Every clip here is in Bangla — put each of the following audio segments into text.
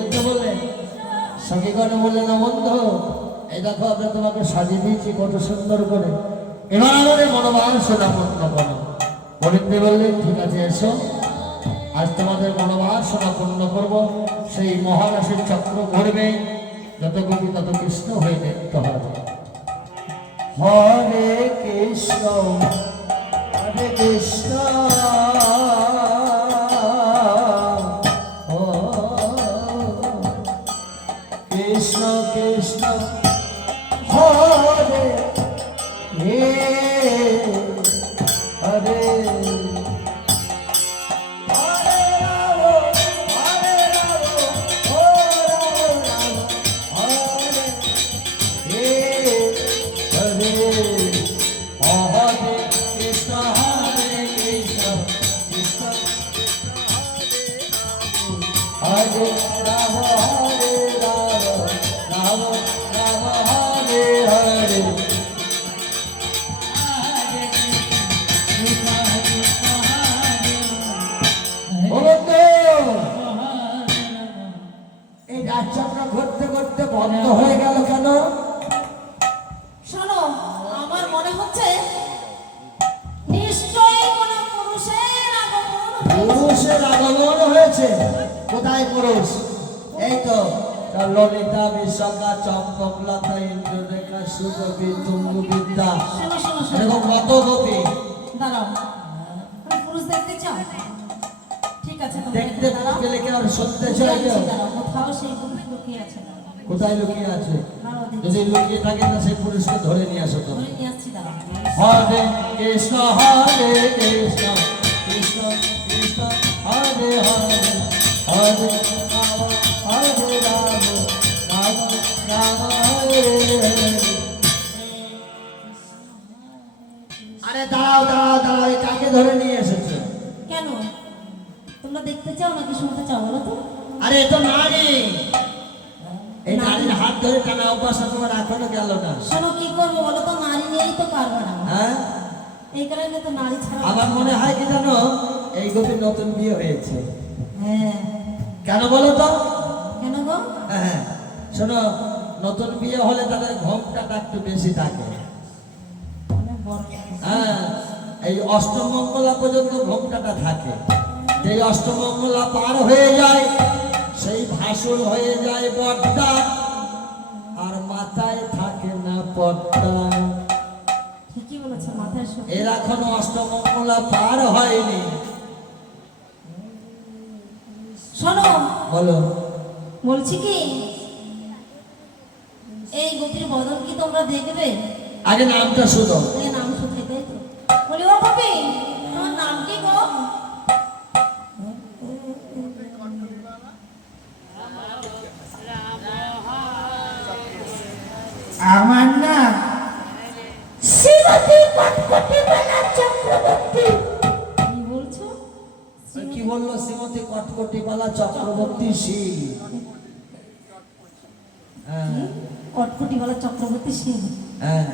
গোবিন্দ বললেন, সখীগণ বললেন, বন্ধু এই দেখো আমরা তোমাকে সাজিয়ে দিয়েছি কত সুন্দর করে, এবার আমাদের মনোবাসনা পূর্ণ করো। গোবিন্দ বললেন, ঠিক আছে এসো, আজ তোমাদের মনোবাসনা পূর্ণ করব। সেই মহারাশির চক্র ঘুরবে, যত গোপী তত কৃষ্ণ হয়ে দেখতে হবে। হরে কৃষ্ণ হরে কৃষ্ণ কৃষ্ণ কৃষ্ণ হরে হরে ঘুরতে ঘুরতে বন্ধ হয়ে গেল কেন? শোনো, আমার মনে হচ্ছে নিশ্চয়ই কোনো পুরুষের আগমন হয়েছে। কোথায় পুরুষ? এই তো ললিতা, বিশাখা, চম্পকলতা, ইন্দ্ররেখা, সুগোপী, তুঙ্গবিদ্যা, এরকম কত গোপী। দাঁড়াও, পুরুষ দেখতে চাও? ঠিক আছে, দেখতে পেলে কি আর শুনতে চাই? কোথাও সেই পুরুষ লুকিয়ে আছে। কোথায় লুকিয়ে আছে? যদি লুকিয়ে থাকে না সেই পুরুষকে ধরে নিয়ে আসো। তো হরে কৃষ্ণ হরে কৃষ্ণ কৃষ্ণ কৃষ্ণ হরে হরে হরে রাম হরে রাম রাম রাম হরে হরে। আরে দাঁড়াও দাঁড়াও দাঁড়াও, কাকে ধরে নিয়ে এসেছো? কেন, তোমরা দেখতে চাও নাকি শুনতে চাও বলো তো? আরে এ তো নারী, এই নারীর হাত ধরে টানা অভ্যাস তোমার এখনো গেল না। শোনো, কি করবো বলো তো, নারী নিয়েই তো কারবার। হ্যাঁ, এই কারণে তো নারী ছাড়া। আমার মনে হয় কি জানো, এই গোপীর নতুন বিয়ে হয়েছে। হ্যাঁ, কেন বলো তো? কেন গো? হ্যাঁ শোনো, নতুন বিয়ে হলে তাদের ঘোমটাটা একটু বেশি থাকে। হ্যাঁ, এই অষ্টমঙ্গলা পর্যন্ত ঘোমটাটা থাকে। যে অষ্টমঙ্গলা পার হয়ে যায় সেই ভাসুর হয়ে যায় বড়টা, আর মাথায় থাকে না পর্দা। ঠিকই বলেছো, মাথায় এর এখনো অষ্টমঙ্গলা পার হয়নি। শোনো, বলো। বলছি কি, এই গোপীর বদল কি তোমরা দেখবে? আগে নামটা শুনো। নাম শুনতে, তাই তো বলি। ও গোপী, তোমার নাম কি গো? আমার নাম শ্রীমতী কটকটিবালা চক্রবর্তী। কি বলছো? কি বললো? শ্রীমতী কটকটিবালা চক্রবর্তী শীল। কটকটিবালা চক্রবর্তী শীল। হ্যাঁ,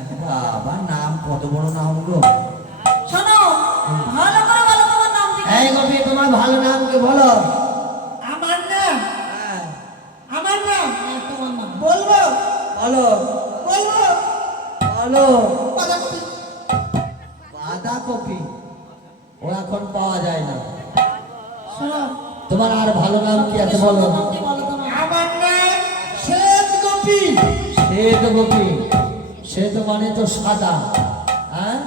আবার নাম কত বড় নাম গো। শোনো, ভালো করে বলো তোমার নাম কি? এই গোপী, তোমার ভালো নাম কি বলো? আমার নাম? আমার নাম? তোমার নাম বলবো? বলো বলবো বলো। বাঁধাকপি ও এখন পাওয়া যায় না। শোনো, তোমার আর ভালো নাম কি আছে বলো? আমার নাম শ্বেত গোপী। শ্বেত গোপী, শ্বেত মানে তো সাদা। হ্যাঁ,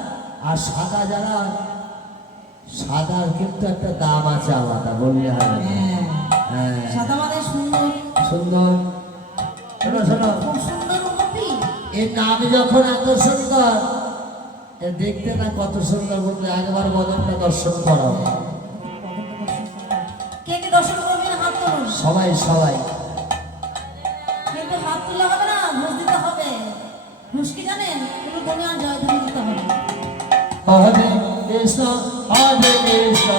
আর সাদা যারা, সাদার কিন্তু একটা দাম আছে আলাদা, বললে হয় না। হ্যাঁ, সাদা মানে সুন্দর। সুন্দর। শোনো শোনো, খুব সুন্দর গোপী। এর নাম যখন এত সুন্দর, এ দেখতে না কত সুন্দর, বললে একবার বদনটা দর্শন করো। কে কে দর্শন করবেন হাত তুলুন। সবাই সবাই। কিন্তু হাত তুললে হবে না, ঘুষ দিতে হবে। ঘুষ কি জানেন? একটু গুণে আর জয়ধ্বনি দিতে হবে। হরে কৃষ্ণ হরে কৃষ্ণ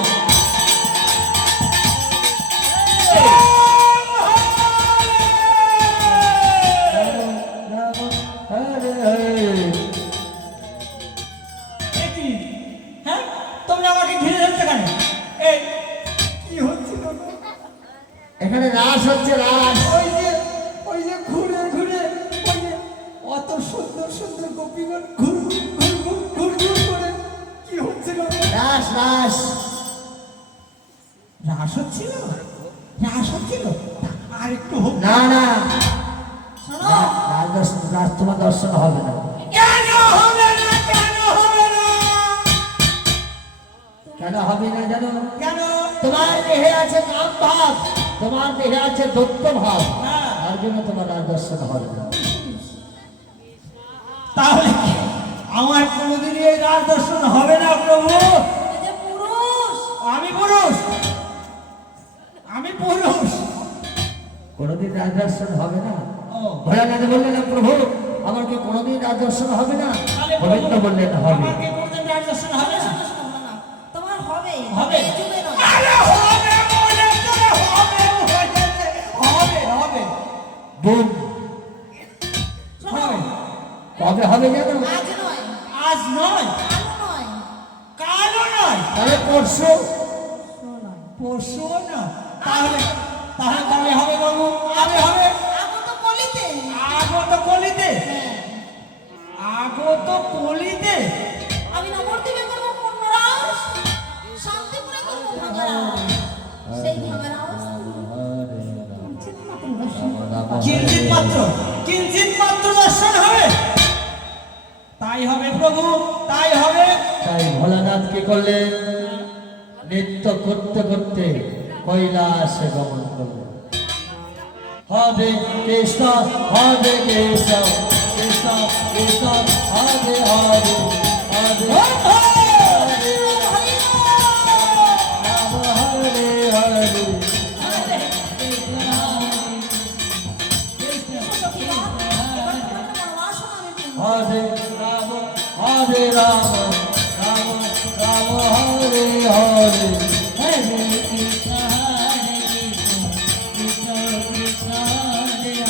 হরে হরে। হ্যাঁ, তোমরা আমাকে ঘিরে ধরছো কেন? এই কি হচ্ছে? এখানে রাস হচ্ছে হচ্ছে রাস। ওই যে ঘুরে ঘুরে ওই যে অত সুন্দর সুন্দর গোপীগণ ঘুর ঘুর ঘুর ঘুর ঘুর ঘুর করে কি হচ্ছিল? রাস রাস রাস হচ্ছিল, রাস হচ্ছিল। আর একটু হোক। না না শোনো রাস তোমার দর্শন হবে না। কেন হবে না? কেন হবে না? কেন হবে না জানো? কেন? তোমার দেহে আছে কাম ভাব, তোমার দেহে আছে দত্ত ভাব, হ্যাঁ। তার জন্য তোমার রাজ দর্শন হবে না। তাহলে কি আমার কোনোদিনই এই রাজ দর্শন হবে না প্রভু? এই যে পুরুষ আমি পুরুষ, আমি পুরুষ। কোনোদিন রাজ দর্শন হবে না। ও, ভোলানাথ বললেন না প্রভু আমার কি কোনোদিন রাজ দর্শন হবে না? তাহলে গোবিন্দ বললেন হবে। আমার কি কোনোদিন রাজ দর্শন হবে না? শোনো, শোনো, না, তোমার হবে হবে? এই যুগে নয়। আরে হবে বলে তো হবে, হবে, হবে। বুম শোনো, হবে। কবে হবে জানো? আজ নয়, আজ নয়, কালও নয়, কালও নয়, তাহলে পরশু। শোনো, পরশুও না। তাহলে তাহলে কবে হবে বাবু? কবে হবে? আগত কলিতে। আগত কলিতে, হ্যাঁ, আগত কলিতে। আমি নবদ্বীপে করবো পূর্ণরাস, শান্তিপুরে করবো ভাঙারাস। সেই ভাঙারাস কিঞ্চিত মাত্র, কিঞ্চিত মাত্র দর্শন হবে। তাই হবে প্রভু, তাই হবে। তাই ভোলানাথ কি করলেন? নৃত্য করতে করতে কৈলাসে গমন করলেন। হবে কৃষ্ণ, হবে কৃষ্ণ, কৃষ্ণ কৃষ্ণ, হবে হবে হবে রাম হরে হরে। হরে রাম, হরে রাম, রাম রাম হরে হরে।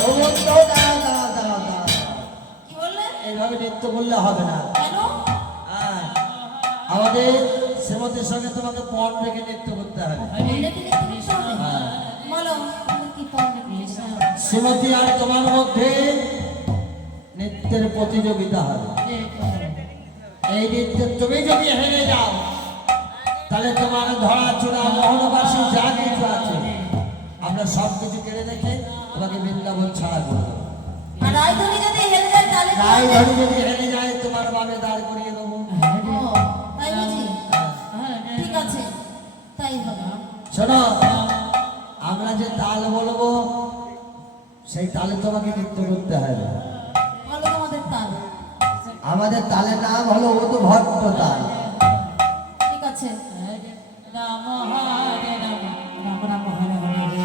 ও বন্ধু, দাঁড়াও, দাঁড়াও, দাঁড়াও, দাঁড়াও। কি বললে? এইভাবে নৃত্য করলে হবে না। কেন? হ্যাঁ, আমাদের শ্রীমতীর সঙ্গে তোমাকে পণ রেখে নৃত্য করতে হবে। বললে কি দেখতে দিতে হবে? হ্যাঁ। বলো, তুমি কি পড়বে প্লিজ? শ্রীমতী আর তোমার মধ্যে নৃত্যের প্রতিযোগিতা হবে। এই নৃত্যে তুমি যদি হেরে যাও তাহলে তোমার ধরা চূড়া মোহনবাসী যা কিছু আছে আমরা সব কিছু কেড়ে রেখে তোমাকে বৃন্দাবন ছাড়া করবো। আর রায়ধনী যদি হেরে যায় তাহলে কি রায় হবে? ধরে যদি হেরে যায় তোমার বাবে দাঁড় করিয়ে দেবো। ও, তাই বুঝি? ঠিক আছে, তাই হবে। শোনো, আমরা যে তাল বলবো সেই তালে তোমাকে নৃত্য করতে হবে। বলো তোমাদের তাল। আমাদের তালের নাম হলো উদ্ভট্ট তাল। ঠিক আছে। রাম হরে রাম, রাম রাম হরে হরে।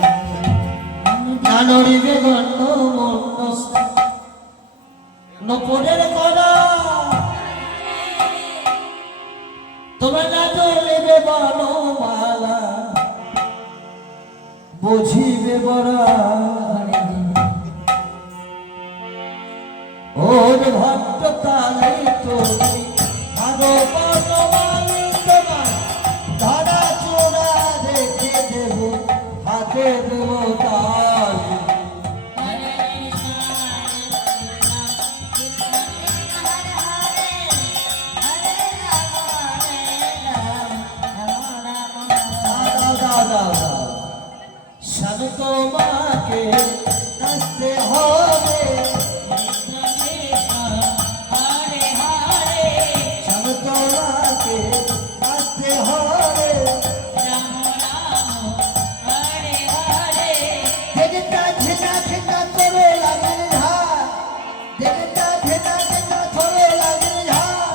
নানরিবে গণ্য মন্য নপরের করা তোমার না চলিবে বনমালা বুঝিবে বড়া ওর ভক্ত তালে তুমি ভালো বনমালী তোমার ধরা চোরা রেখে দেব হাতে দেব তাল। দাও দাও দাও দাও স্বামী তোমাকে নাচতে হবে, স্বামী তোমাকে নাচতে হবে। দেখটা ঝেনা ঝেনা তোরে লাগেন ঝাড়, দেখটা ঝেনা ঝেনা তোরে লাগেন ঝাড়,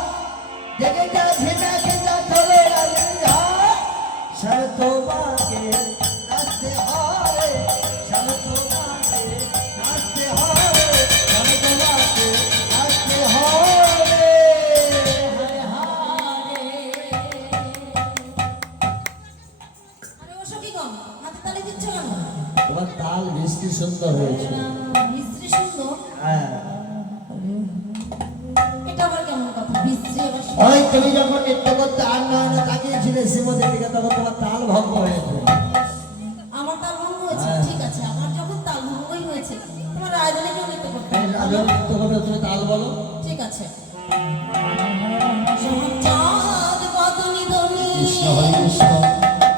দেখটা ঝেনা ঝেনা তোরে লাগেন ঝাড়। স্বামী তোমাকে নাচতে হবে, স্বামী তোমাকে নাচতে হবে, স্বামী তোমাকে নাচতে হবে। আরে ও সখীগণ, হাতে তালি দিচ্ছ কেন? তোমার তাল মিষ্টি সুন্দর হয়েছে। মিস্ত্রি সুন্দর? হ্যাঁ, এটা আবার কেমন কথা? মিস্ত্রি আবার সুন্দর? ওই তুমি যখন নৃত্য করতে আর না তাকিয়েছিলে শ্রীমতীর দিকে তখন তোমার তাল ভঙ্গ হয়েছে। আমার তাল ভঙ্গ হয়েছে? হ্যাঁ। ঠিক আছে, আমার যখন তবে নৃত্য হবে, তুমি তাল বলো। ঠিক আছে। চাঁদ বদনি ধনি কৃষ্ণ হরে কৃষ্ণ,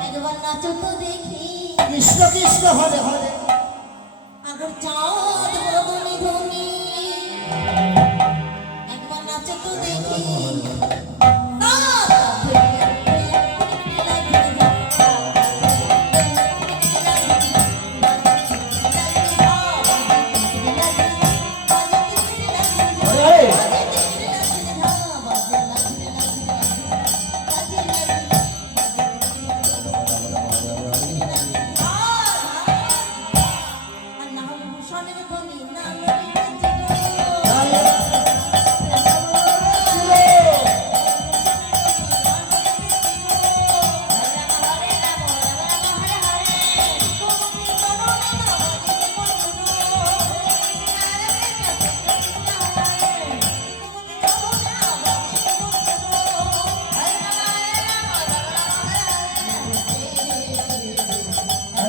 একবার নাচো তো দেখি। কৃষ্ণ কৃষ্ণ হরে হরে। আগর চাঁদ বদনি ধনি একবার নাচো তো দেখি। হরে হরে।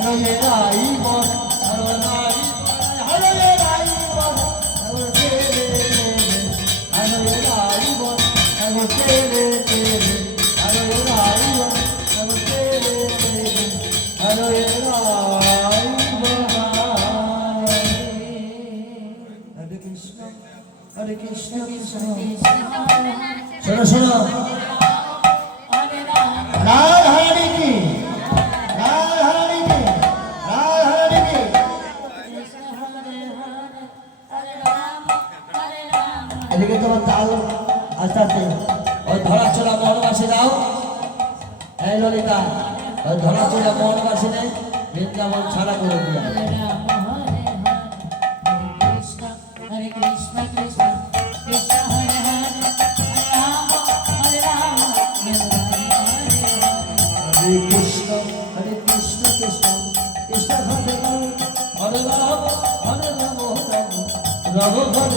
হরে রাই বল, হরে রাই বল, হরে রাই বল, হরে তেরে তেরে, হরে রাই বল, হরে তেরে তেরে, হরে রাই বল, হরে তেরে তেরে, হরে রাই বল। হরে কৃষ্ণ, হরে কৃষ্ণ কৃষ্ণ। শোনো শোনো, রাধারানী কি, রাধারানী কি, রাধারানী কি। এদিকে তোমার তাল আস্তে আস্তে ওই ধরা চোলা মোহনবাসী দাও। এই ললিতা, ওই ধরা চোলা মোহনবাসী নেই, বৃন্দাবন ছাড়া করে দিয়া। হরে কৃষ্ণ কৃষ্ণ কৃষ্ণ হরে হরে হরে রাম হরে রাম হরে কৃষ্ণ, হরে কৃষ্ণ কৃষ্ণ কৃষ্ণ হরে রাম, হরে রাম হরে রাম, রাম রাম হরে